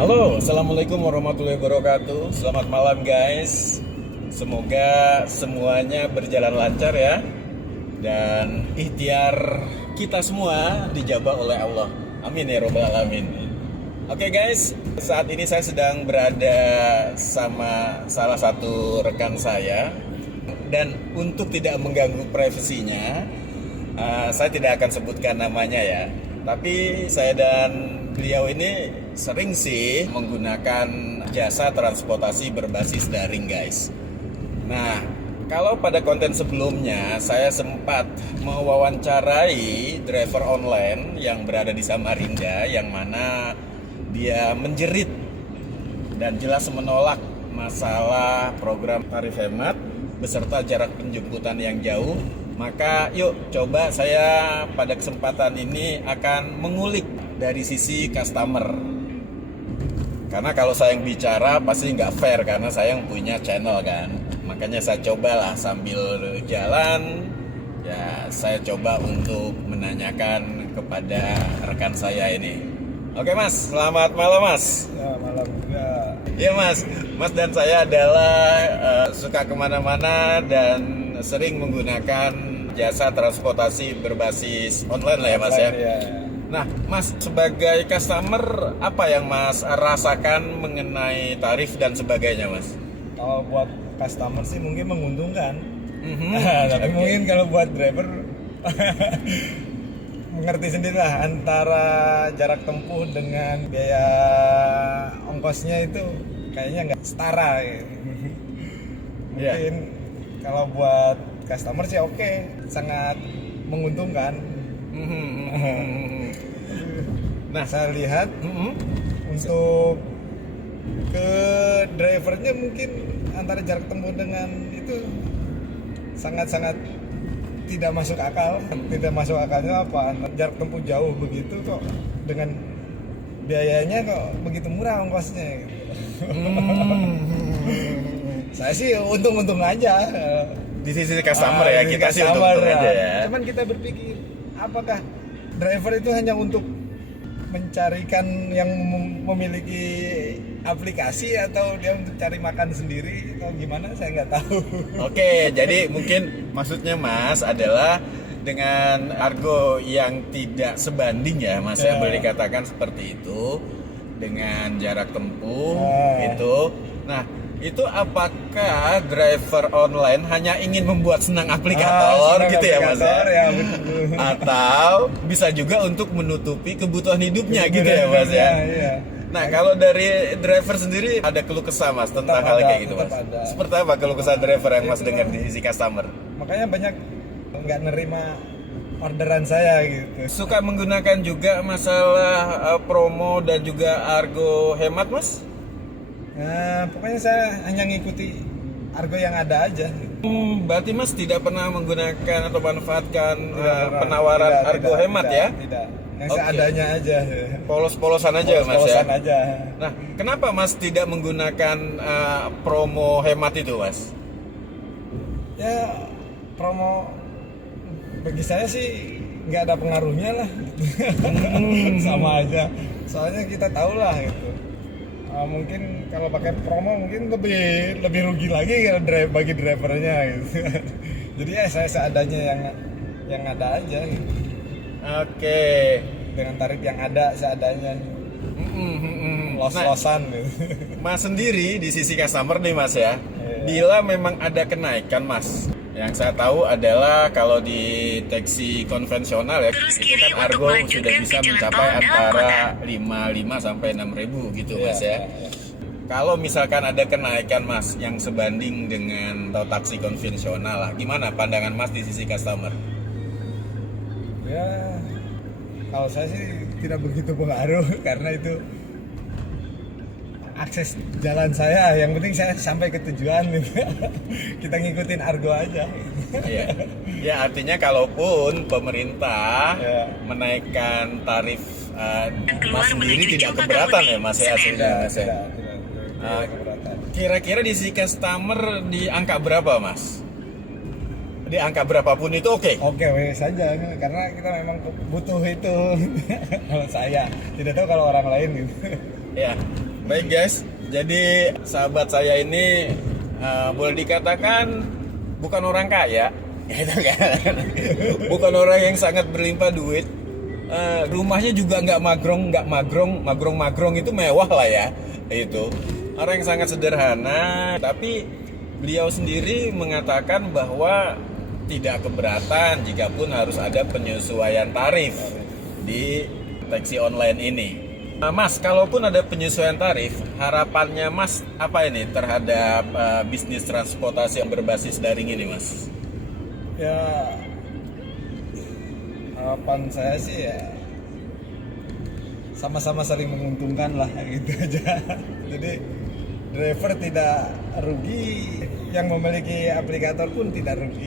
Halo, assalamualaikum warahmatullahi wabarakatuh. Selamat malam guys. Semoga semuanya berjalan lancar ya. Dan ikhtiar kita semua dijabah oleh Allah. Amin ya robbal alamin. Oke guys, saat ini saya sedang berada sama salah satu rekan saya. Dan untuk tidak mengganggu privasinya, saya tidak akan sebutkan namanya ya. Tapi saya dan beliau ini sering sih menggunakan jasa transportasi berbasis daring guys. Nah, kalau pada konten sebelumnya saya sempat mewawancarai driver online yang berada di Samarinda, yang mana dia menjerit dan jelas menolak masalah program tarif hemat beserta jarak penjemputan yang jauh. Maka yuk coba saya pada kesempatan ini akan mengulik dari sisi customer. Karena kalau saya yang bicara pasti nggak fair karena saya yang punya channel kan. Makanya saya cobalah sambil jalan ya, saya coba untuk menanyakan kepada rekan saya ini. Oke mas, selamat malam mas. Ya, malam juga. Iya mas dan saya adalah suka kemana-mana dan sering menggunakan jasa transportasi berbasis online lah ya mas ya. Ya. Nah mas, sebagai customer apa yang mas rasakan mengenai tarif dan sebagainya mas? Kalau buat customer sih mungkin menguntungkan. Tapi Oke. mungkin kalau buat driver mengerti sendiri lah, antara jarak tempuh dengan biaya ongkosnya itu kayaknya nggak setara ya. Iya. Mungkin kalau buat customer sih oke, sangat menguntungkan. Nah, Saya lihat untuk ke drivernya mungkin antara jarak tempuh dengan itu sangat-sangat tidak masuk akal. Tidak masuk akalnya apa? Jarak tempuh jauh begitu kok dengan biayanya kok begitu murah ongkosnya. Saya sih untung-untung aja. di sisi customer ya, Di kita sih customer untung aja ya. Cuman kita berpikir, apakah driver itu hanya untuk mencarikan yang memiliki aplikasi atau dia untuk cari makan sendiri atau gimana, saya nggak tahu. Oke, jadi mungkin maksudnya mas adalah dengan argo yang tidak sebanding ya mas ya, boleh dikatakan seperti itu, dengan jarak tempuh itu. Nah, itu apakah driver online hanya ingin membuat senang aplikator gitu ya mas ya? Ya, betul. Atau bisa juga untuk menutupi kebutuhan hidupnya gitu ya mas ya? Iya. Nah, kalau dari driver sendiri ada keluh kesah mas tentang hal kayak gitu mas? tetap ada. Seperti apa keluh kesah driver yang mas dengar di sisi customer? Makanya banyak nggak nerima orderan saya gitu. Suka menggunakan juga masalah promo dan juga argo hemat mas? Nah, pokoknya saya hanya ngikuti argo yang ada aja. Berarti mas tidak pernah menggunakan atau manfaatkan Tidak, penawaran tidak, argo tidak, hemat tidak, ya? Tidak. Yang Oke. seadanya aja. Polos-polosan aja mas ya? Polos-polosan aja. Nah, kenapa mas tidak menggunakan promo hemat itu mas? Ya, promo bagi saya sih nggak ada pengaruhnya lah. Sama aja. Soalnya kita tahu lah gitu. Mungkin kalau pakai promo mungkin lebih rugi lagi kalau bagi drivernya gitu. Jadi ya saya seadanya yang ada aja gitu. Oke. Dengan tarif yang ada seadanya. Los-losan gitu. Mas sendiri di sisi customer nih mas ya, bila memang ada kenaikan mas, yang saya tahu adalah kalau di taksi konvensional ya, itu kan argo sudah bisa mencapai antara 5.500 sampai 6.000 gitu mas ya. Kalau misalkan ada kenaikan mas yang sebanding dengan taksi konvensional lah, gimana pandangan mas di sisi customer? Ya, kalau saya sih tidak begitu pengaruh karena itu akses jalan saya, yang penting saya sampai ke tujuan gitu. Kita ngikutin argo aja. Iya. Ya artinya kalaupun pemerintah menaikkan tarif, mas sendiri tidak keberatan ya mas ya hasilnya mas ya. Tidak keberatan. Kira-kira di sisi customer di angka berapa mas? di angka berapapun itu oke. Oke saja, karena kita memang butuh itu. Kalau saya tidak tahu kalau orang lain gitu. Ya. Baik guys, jadi sahabat saya ini boleh dikatakan bukan orang kaya, gitu kan? Bukan orang yang sangat berlimpah duit. Rumahnya juga nggak magrong itu mewah lah ya, itu orang yang sangat sederhana. Tapi beliau sendiri mengatakan bahwa tidak keberatan jika pun harus ada penyesuaian tarif di taksi online ini. Mas, kalaupun ada penyesuaian tarif, harapannya Mas apa ini terhadap bisnis transportasi yang berbasis daring ini, Mas? Ya, harapan saya sih ya sama-sama saling menguntungkan lah, gitu aja. Jadi driver tidak rugi, yang memiliki aplikator pun tidak rugi.